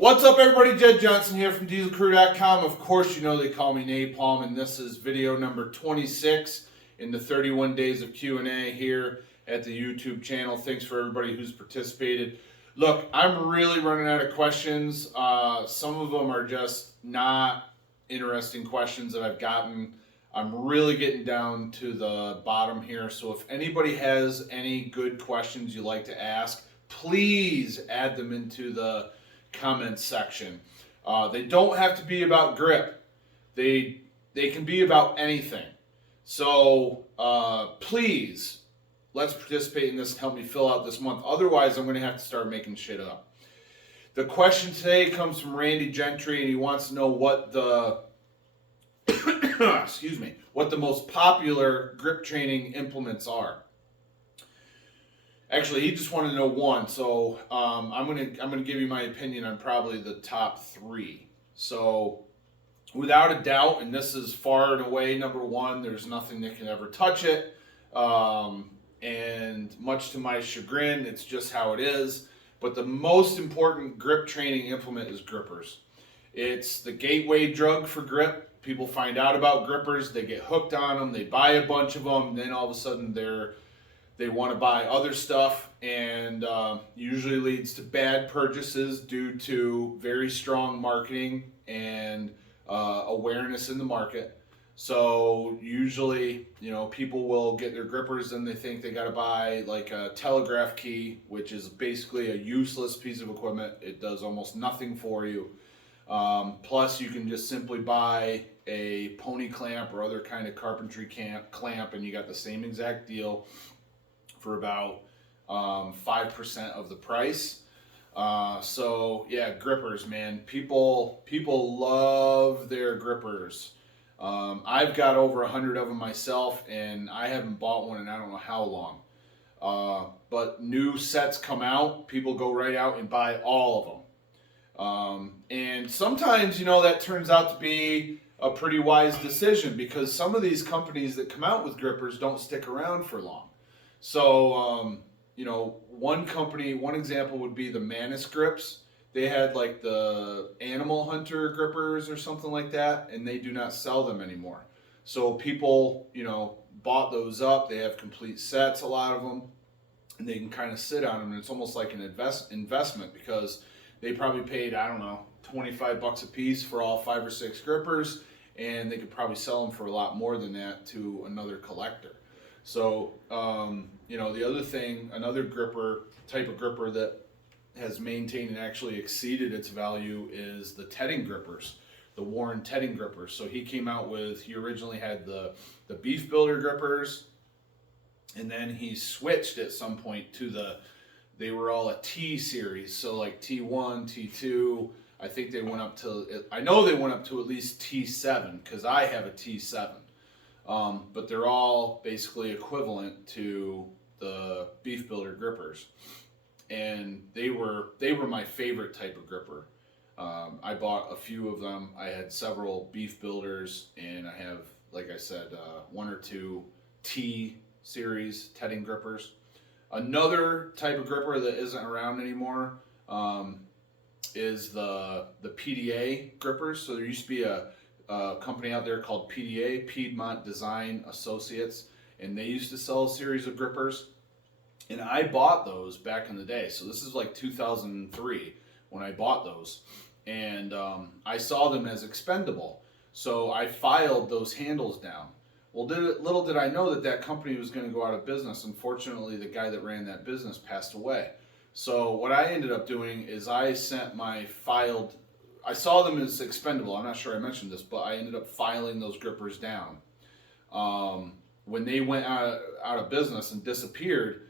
What's up, everybody? Jed Johnson here from DieselCrew.com. Of course, you know they call me Napalm, and this is video number 26 in the 31 days of Q&A here at the YouTube channel. Thanks for everybody who's participated. Look, I'm really running out of questions. Some of them are just not interesting questions that I've gotten. I'm really getting down to the bottom here. So if anybody has any good questions you'd like to ask, please add them into the comments section. They don't have to be about grip. They can be about anything. So please, let's participate in this and help me fill out this month. Otherwise, I'm going to have to start making shit up. The question today comes from Randy Gentry, and he wants to know what the excuse me, what the most popular grip training implements are. Actually, he just wanted to know one, so I'm gonna give you my opinion on probably the top three. So, without a doubt, and this is far and away number one. There's nothing that can ever touch it, and much to my chagrin, it's just how it is. But the most important grip training implement is grippers. It's the gateway drug for grip. People find out about grippers, they get hooked on them, they buy a bunch of them, then all of a sudden they want to buy other stuff, and usually leads to bad purchases due to very strong marketing and awareness in the market. So usually, people will get their grippers and they think they got to buy like a telegraph key, which is basically a useless piece of equipment. It does almost nothing for you. Plus, you can just simply buy a pony clamp or other kind of carpentry clamp, and you got the same exact deal for about 5% of the price. So yeah, grippers, man. People love their grippers. I've got over 100 of them myself, and I haven't bought one in I don't know how long. But new sets come out, people go right out and buy all of them. And sometimes, that turns out to be a pretty wise decision, because some of these companies that come out with grippers don't stick around for long. So, one example would be the Manus grips. They had like the Animal Hunter grippers or something like that, and they do not sell them anymore. So people, bought those up. They have complete sets, a lot of them, and they can kind of sit on them. And it's almost like an investment, because they probably paid, I don't know, $25 a piece for all 5 or 6 grippers, and they could probably sell them for a lot more than that to another collector. So, the other thing, another type of gripper that has maintained and actually exceeded its value is the Tedding grippers, the Warren Tedding grippers. So he originally had the Beef Builder grippers, and then he switched at some point to they were all a T series. So like T1, T2, I think they went up to at least T7, because I have a T7. But they're all basically equivalent to the Beef Builder grippers, and they were my favorite type of gripper. I bought a few of them. I had several Beef Builders, and I have, like I said, 1 or 2 T series Tedding grippers. Another type of gripper that isn't around anymore is the PDA grippers. So there used to be a company out there called PDA, Piedmont Design Associates, and they used to sell a series of grippers, and I bought those back in the day. So this is like 2003 when I bought those, and I saw them as expendable, so I filed those handles down. Well, little did I know that company was going to go out of business. Unfortunately, the guy that ran that business passed away. So what I ended up doing is I saw them as expendable. I'm not sure I mentioned this, but I ended up filing those grippers down. When they went out of business and disappeared,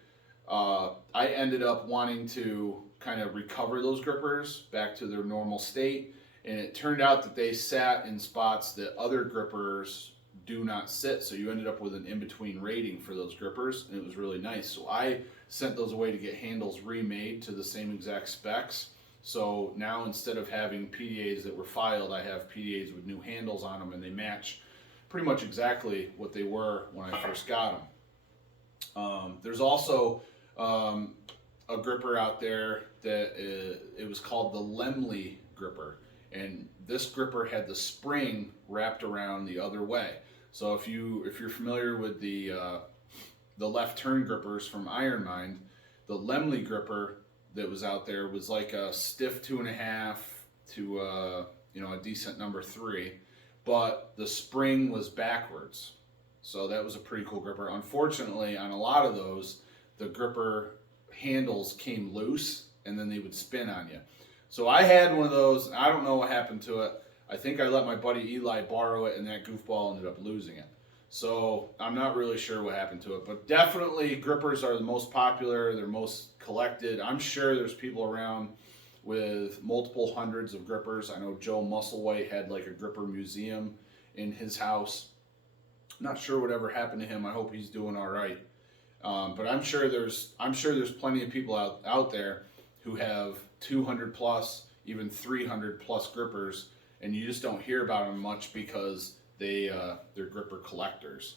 I ended up wanting to kind of recover those grippers back to their normal state. And it turned out that they sat in spots that other grippers do not sit. So you ended up with an in-between rating for those grippers, and it was really nice. So I sent those away to get handles remade to the same exact specs. So now, instead of having PDAs that were filed, I have PDAs with new handles on them, and they match pretty much exactly what they were when I first got them. There's also a gripper out there that it was called the Lemley gripper, and this gripper had the spring wrapped around the other way. So if you're familiar with the left turn grippers from Iron Mind, the Lemley gripper that was out there was like a stiff 2.5 to a decent number 3, but the spring was backwards. So that was a pretty cool gripper. Unfortunately, on a lot of those, the gripper handles came loose and then they would spin on you. So I had one of those. I don't know what happened to it. I think I let my buddy Eli borrow it, and that goofball ended up losing it. So I'm not really sure what happened to it, but definitely grippers are the most popular. They're most collected. I'm sure there's people around with multiple hundreds of grippers. I know Joe Musselwhite had like a gripper museum in his house. Not sure whatever happened to him. I hope he's doing all right. But I'm sure there's plenty of people out there who have 200 plus, even 300 plus grippers, and you just don't hear about them much because they're gripper collectors.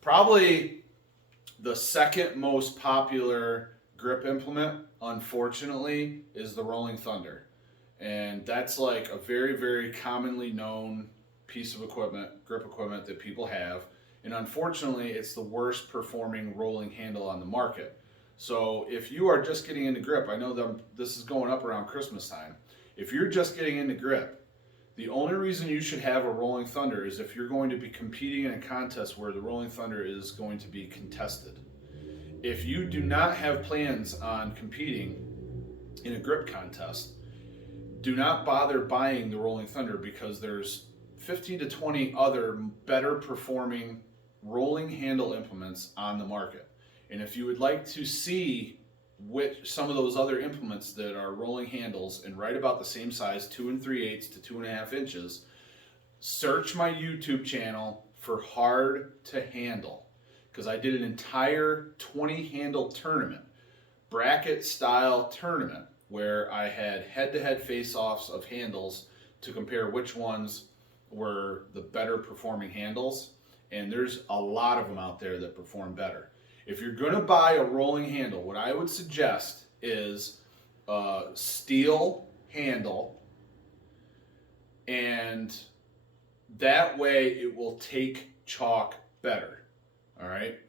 Probably the second most popular grip implement, unfortunately, is the Rolling Thunder, and that's like a very, very commonly known piece of equipment, grip equipment that people have. And unfortunately, it's the worst performing rolling handle on the market. So if you are just getting into grip, I know that this is going up around Christmas time. If you're just getting into grip, the only reason you should have a Rolling Thunder is if you're going to be competing in a contest where the Rolling Thunder is going to be contested. If you do not have plans on competing in a grip contest, do not bother buying the Rolling Thunder, because there's 15 to 20 other better performing rolling handle implements on the market. And if you would like to see some of those other implements that are rolling handles and right about the same size, 2 3/8 to 2.5 inches, search my YouTube channel for Hard to Handle, because I did an entire 20 handle tournament, bracket style tournament, where I had head-to-head face-offs of handles to compare which ones were the better performing handles, and there's a lot of them out there that perform better. If you're going to buy a rolling handle, what I would suggest is a steel handle, and that way it will take chalk better. All right,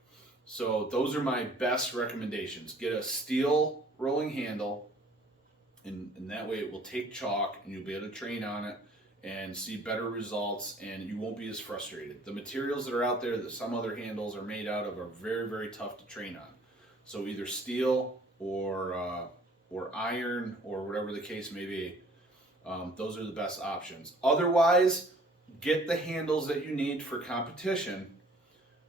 so those are my best recommendations. Get a steel rolling handle, and that way it will take chalk and you'll be able to train on it and see better results, and you won't be as frustrated. The materials that are out there that some other handles are made out of are very, very tough to train on. So either steel or iron, or whatever the case may be, those are the best options. Otherwise, get the handles that you need for competition.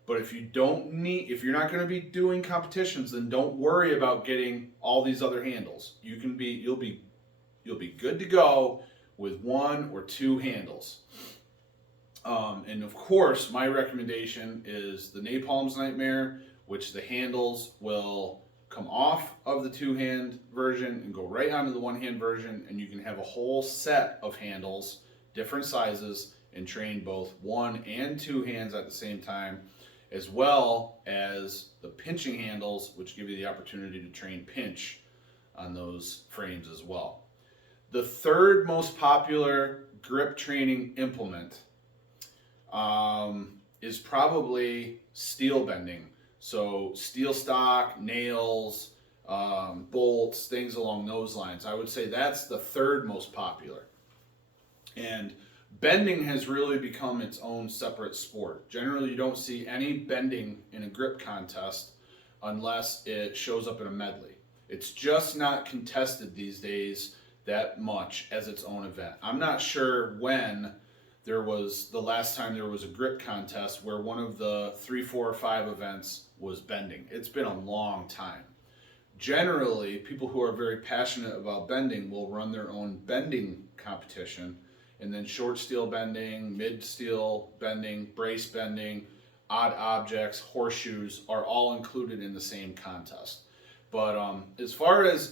But if you're not going to be doing competitions, then don't worry about getting all these other handles. You'll be good to go with 1 or 2 handles. And of course, my recommendation is the Napalm's Nightmare, which the handles will come off of the 2-hand version and go right onto the 1-hand version, and you can have a whole set of handles, different sizes, and train both 1 and 2 hands at the same time, as well as the pinching handles, which give you the opportunity to train pinch on those frames as well. The third most popular grip training implement is probably steel bending. So steel stock, nails, bolts, things along those lines. I would say that's the third most popular. And bending has really become its own separate sport. Generally, you don't see any bending in a grip contest unless it shows up in a medley. It's just not contested these days that much as its own event. I'm not sure when there was the last time there was a grip contest where one of the 3, 4, or 5 events was bending. It's been a long time. Generally, people who are very passionate about bending will run their own bending competition, and then short steel bending, mid steel bending, brace bending, odd objects, horseshoes are all included in the same contest. But as far as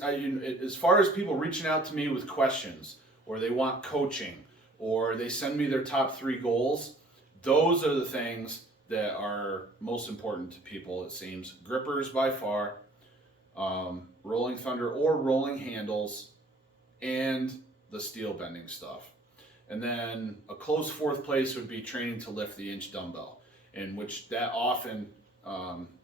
people reaching out to me with questions, or they want coaching, or they send me their top 3 goals, those are the things that are most important to people, it seems. Grippers by far, Rolling Thunder or rolling handles, and the steel bending stuff. And then a close fourth place would be training to lift the inch dumbbell, in which that often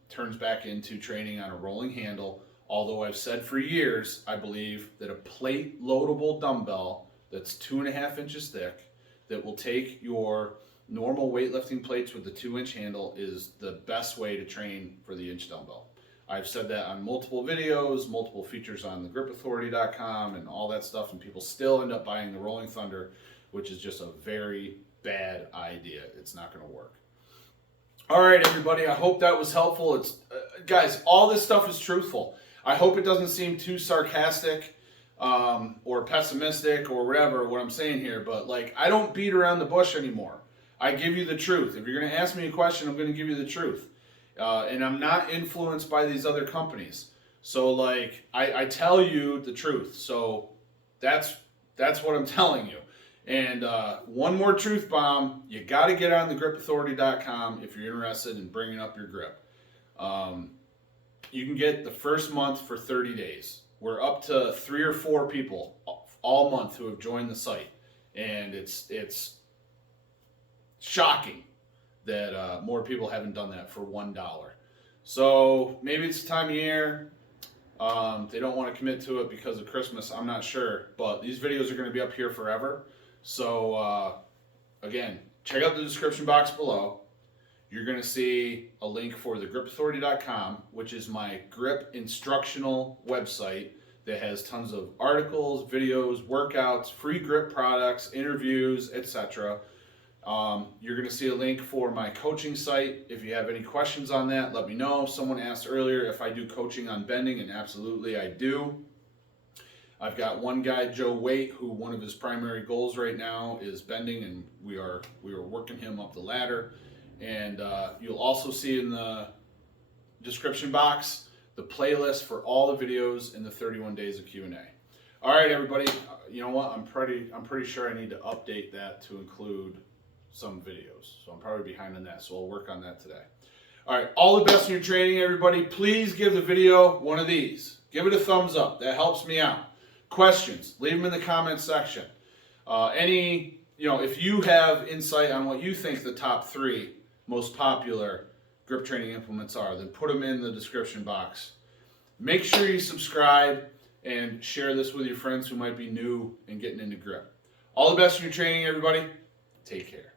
turns back into training on a rolling handle. Although I've said for years, I believe that a plate loadable dumbbell that's 2.5 inches thick, that will take your normal weightlifting plates with the 2-inch handle, is the best way to train for the inch dumbbell. I've said that on multiple videos, multiple features on the gripauthority.com and all that stuff, and people still end up buying the Rolling Thunder, which is just a very bad idea. It's not going to work. All right, everybody, I hope that was helpful. It's guys, all this stuff is truthful. I hope it doesn't seem too sarcastic or pessimistic or whatever what I'm saying here, but like, I don't beat around the bush anymore. I give you the truth. If you're going to ask me a question, I'm going to give you the truth. And I'm not influenced by these other companies. So like, I tell you the truth. So that's what I'm telling you. And one more truth bomb, you got to get on the gripauthority.com if you're interested in bringing up your grip. You can get the first month for 30 days. We're up to 3 or 4 people all month who have joined the site. And it's shocking that more people haven't done that for $1. So maybe it's the time of year. They don't want to commit to it because of Christmas. I'm not sure. But these videos are going to be up here forever. So again, check out the description box below. You're going to see a link for the gripauthority.com, which is my grip instructional website that has tons of articles, videos, workouts, free grip products, interviews, etc. You're going to see a link for my coaching site. If you have any questions on that, let me know. Someone asked earlier if I do coaching on bending, and absolutely I do. I've got one guy, Joe Waite, who one of his primary goals right now is bending, and we are working him up the ladder. And you'll also see in the description box the playlist for all the videos in the 31 days of Q&A. All right, everybody. You know what? I'm pretty sure I need to update that to include some videos. So I'm probably behind on that. So I'll work on that today. All right. All the best in your training, everybody. Please give the video one of these. Give it a thumbs up. That helps me out. Questions, leave them in the comment section. If you have insight on what you think the top 3 most popular grip training implements are, then put them in the description box. Make sure you subscribe and share this with your friends who might be new and getting into grip. All the best in your training, everybody. Take care.